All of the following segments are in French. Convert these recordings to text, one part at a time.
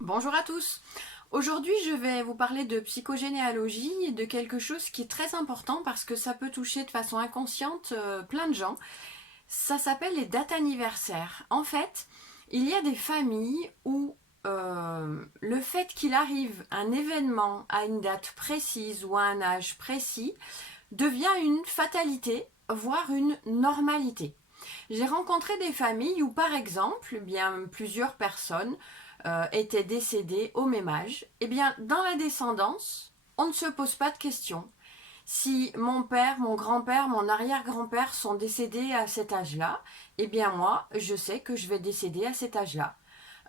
Bonjour à tous. Aujourd'hui, je vais vous parler de psychogénéalogie et de quelque chose qui est très important parce que ça peut toucher de façon inconsciente plein de gens. Ça s'appelle les dates anniversaires. En fait, il y a des familles où le fait qu'il arrive un événement à une date précise ou à un âge précis devient une fatalité, voire une normalité. J'ai rencontré des familles où, par exemple, bien plusieurs personnes étaient décédées au même âge. Eh bien, dans la descendance, on ne se pose pas de questions. Si mon père, mon grand-père, mon arrière-grand-père sont décédés à cet âge-là, eh bien moi, je sais que je vais décéder à cet âge-là.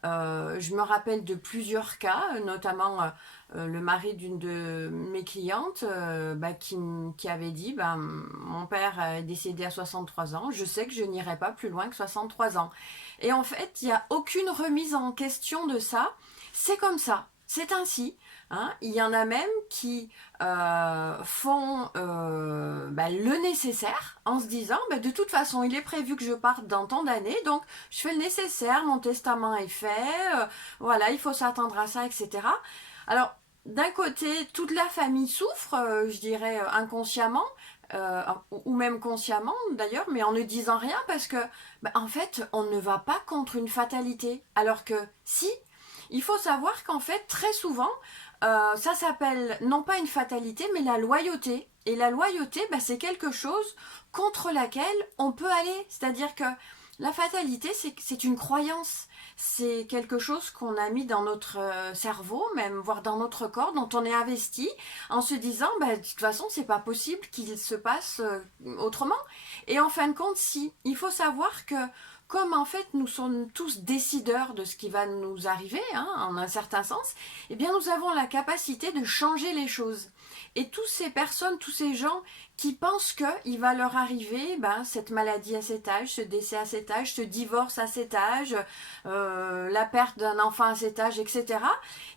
Je me rappelle de plusieurs cas, notamment le mari d'une de mes clientes qui avait dit mon père est décédé à 63 ans, je sais que je n'irai pas plus loin que 63 ans. Et en fait, il n'y a aucune remise en question de ça. C'est comme ça, c'est ainsi. Hein. Il y en a même qui font le nécessaire en se disant de toute façon il est prévu que je parte dans tant d'années, donc je fais le nécessaire, mon testament est fait, voilà, il faut s'attendre à ça, etc. Alors, d'un côté, toute la famille souffre, je dirais inconsciemment, ou même consciemment d'ailleurs, mais en ne disant rien parce que, en fait, on ne va pas contre une fatalité. Alors que si, il faut savoir qu'en fait, très souvent, ça s'appelle non pas une fatalité, mais la loyauté. Et la loyauté, c'est quelque chose contre laquelle on peut aller. C'est-à-dire que la fatalité, c'est une croyance. C'est quelque chose qu'on a mis dans notre cerveau, même voire dans notre corps, dont on est investi, en se disant, de toute façon, c'est pas possible qu'il se passe autrement. Et en fin de compte, si. Il faut savoir que comme en fait nous sommes tous décideurs de ce qui va nous arriver, en un certain sens, eh bien nous avons la capacité de changer les choses. Et toutes ces personnes, tous ces gens qui pensent qu'il va leur arriver cette maladie à cet âge, ce décès à cet âge, ce divorce à cet âge, la perte d'un enfant à cet âge, etc.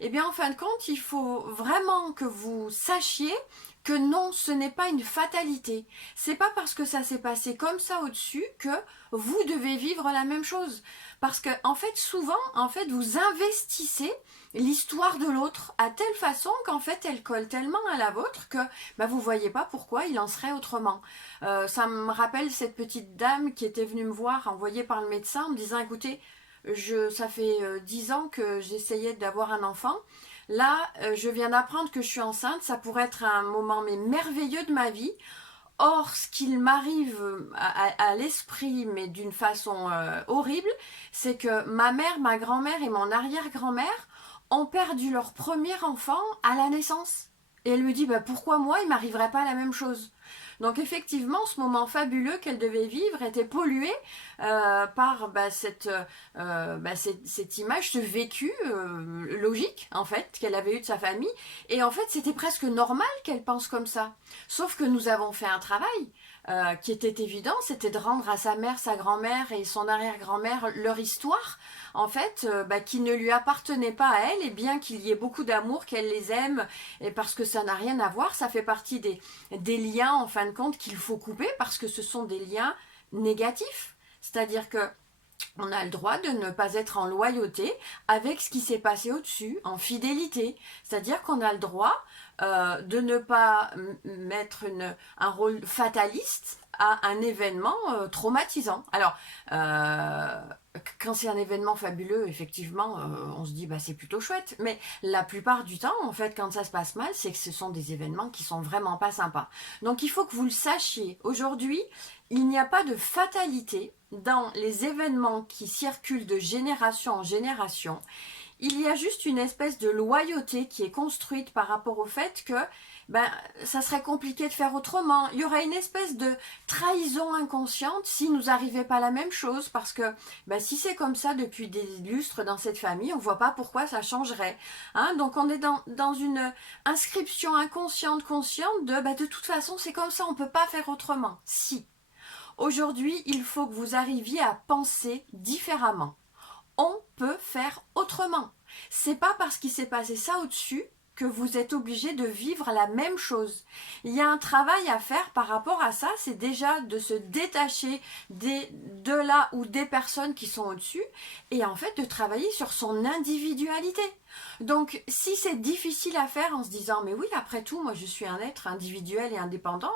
Eh bien en fin de compte, il faut vraiment que vous sachiez que non, ce n'est pas une fatalité. C'est pas parce que ça s'est passé comme ça au-dessus que vous devez vivre la même chose. Parce que, en fait, souvent, vous investissez l'histoire de l'autre à telle façon qu'en fait, elle colle tellement à la vôtre que vous voyez pas pourquoi il en serait autrement. Ça me rappelle cette petite dame qui était venue me voir, envoyée par le médecin, en me disant, écoutez, ça fait 10 ans que j'essayais d'avoir un enfant. Là, je viens d'apprendre que je suis enceinte. Ça pourrait être un moment mais merveilleux de ma vie. Or, ce qu'il m'arrive à l'esprit, mais d'une façon horrible, c'est que ma mère, ma grand-mère et mon arrière-grand-mère ont perdu leur premier enfant à la naissance. Et elle me dit, pourquoi moi, il m'arriverait pas la même chose? Donc effectivement, ce moment fabuleux qu'elle devait vivre était pollué par cette image, ce vécu logique en fait qu'elle avait eu de sa famille. Et en fait, c'était presque normal qu'elle pense comme ça. Sauf que nous avons fait un travail qui était évident, c'était de rendre à sa mère, sa grand-mère et son arrière-grand-mère leur histoire, en fait, qui ne lui appartenait pas à elle, et bien qu'il y ait beaucoup d'amour, qu'elle les aime, et parce que ça n'a rien à voir, ça fait partie des liens, en fin de compte, qu'il faut couper, parce que ce sont des liens négatifs. C'est-à-dire que on a le droit de ne pas être en loyauté avec ce qui s'est passé au-dessus, en fidélité. C'est-à-dire qu'on a le droit de ne pas mettre un rôle fataliste à un événement traumatisant. Alors, quand c'est un événement fabuleux, effectivement, on se dit c'est plutôt chouette. Mais la plupart du temps, en fait, quand ça se passe mal, c'est que ce sont des événements qui sont vraiment pas sympas. Donc il faut que vous le sachiez. Aujourd'hui, il n'y a pas de fatalité dans les événements qui circulent de génération en génération. Il y a juste une espèce de loyauté qui est construite par rapport au fait que ça serait compliqué de faire autrement. Il y aurait une espèce de trahison inconsciente si nous arrivait pas la même chose, parce que si c'est comme ça depuis des lustres dans cette famille, on voit pas pourquoi ça changerait. Donc on est dans une inscription inconsciente, consciente de toute façon c'est comme ça, on peut pas faire autrement. Si. Aujourd'hui, il faut que vous arriviez à penser différemment. On peut faire autrement. C'est pas parce qu'il s'est passé ça au-dessus que vous êtes obligé de vivre la même chose. Il y a un travail à faire par rapport à ça, c'est déjà de se détacher de là ou des personnes qui sont au-dessus et en fait de travailler sur son individualité. Donc, si c'est difficile à faire en se disant, mais oui, après tout, moi je suis un être individuel et indépendant,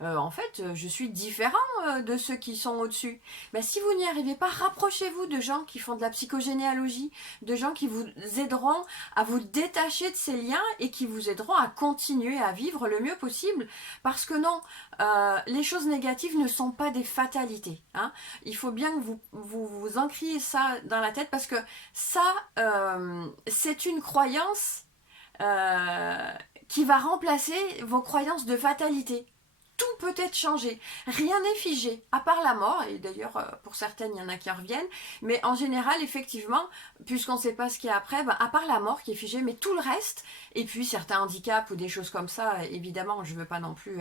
en fait, je suis différent de ceux qui sont au-dessus. Ben, si vous n'y arrivez pas, rapprochez-vous de gens qui font de la psychogénéalogie, de gens qui vous aideront à vous détacher de ces liens et qui vous aideront à continuer à vivre le mieux possible. Parce que non, les choses négatives ne sont pas des fatalités. Hein. Il faut bien que vous ancriez ça dans la tête parce que ça, c'est une croyance qui va remplacer vos croyances de fatalité. Tout peut être changé. Rien n'est figé, à part la mort, et d'ailleurs, pour certaines, il y en a qui reviennent, mais en général, effectivement, puisqu'on ne sait pas ce qu'il y a après, à part la mort qui est figée, mais tout le reste, et puis certains handicaps ou des choses comme ça, évidemment, je ne veux pas non plus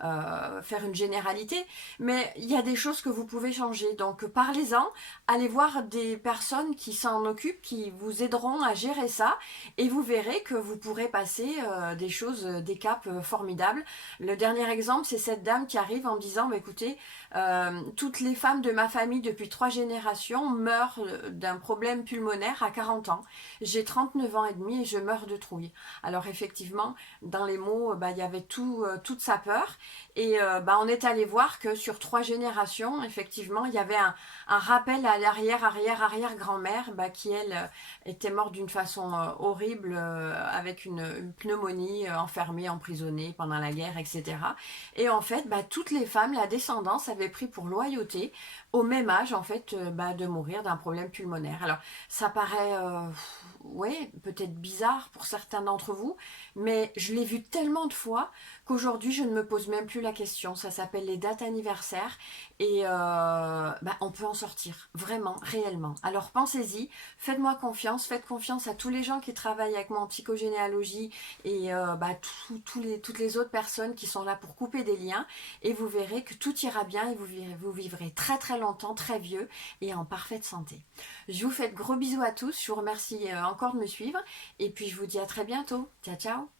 faire une généralité, mais il y a des choses que vous pouvez changer. Donc, parlez-en, allez voir des personnes qui s'en occupent, qui vous aideront à gérer ça, et vous verrez que vous pourrez passer des choses, des caps formidables. Le dernier exemple, c'est cette dame qui arrive en me disant, bah, écoutez, toutes les femmes de ma famille depuis 3 générations meurent d'un problème pulmonaire à 40 ans. J'ai 39 ans et demi et je meurs de trouille. Alors effectivement, dans les mots, il y avait toute sa peur. Et on est allé voir que sur 3 générations, effectivement, il y avait un rappel à l'arrière-grand-mère qui, elle, était morte d'une façon horrible, avec une pneumonie, enfermée, emprisonnée pendant la guerre, etc. Et en fait, toutes les femmes, la descendance, avaient pris pour loyauté, au même âge, en fait, de mourir d'un problème pulmonaire. Alors, ça paraît, ouais, peut-être bizarre pour certains d'entre vous, mais je l'ai vu tellement de fois qu'aujourd'hui, je ne me pose même plus la question. Ça s'appelle les dates anniversaires et on peut en sortir, vraiment, réellement. Alors, pensez-y, faites-moi confiance, faites confiance à tous les gens qui travaillent avec moi en psychogénéalogie et toutes les autres personnes qui sont là pour couper des liens et vous verrez que tout ira bien et vous vivrez très très longtemps, très vieux et en parfaite santé. Je vous fais de gros bisous à tous, je vous remercie encore de me suivre et puis je vous dis à très bientôt. Ciao ciao.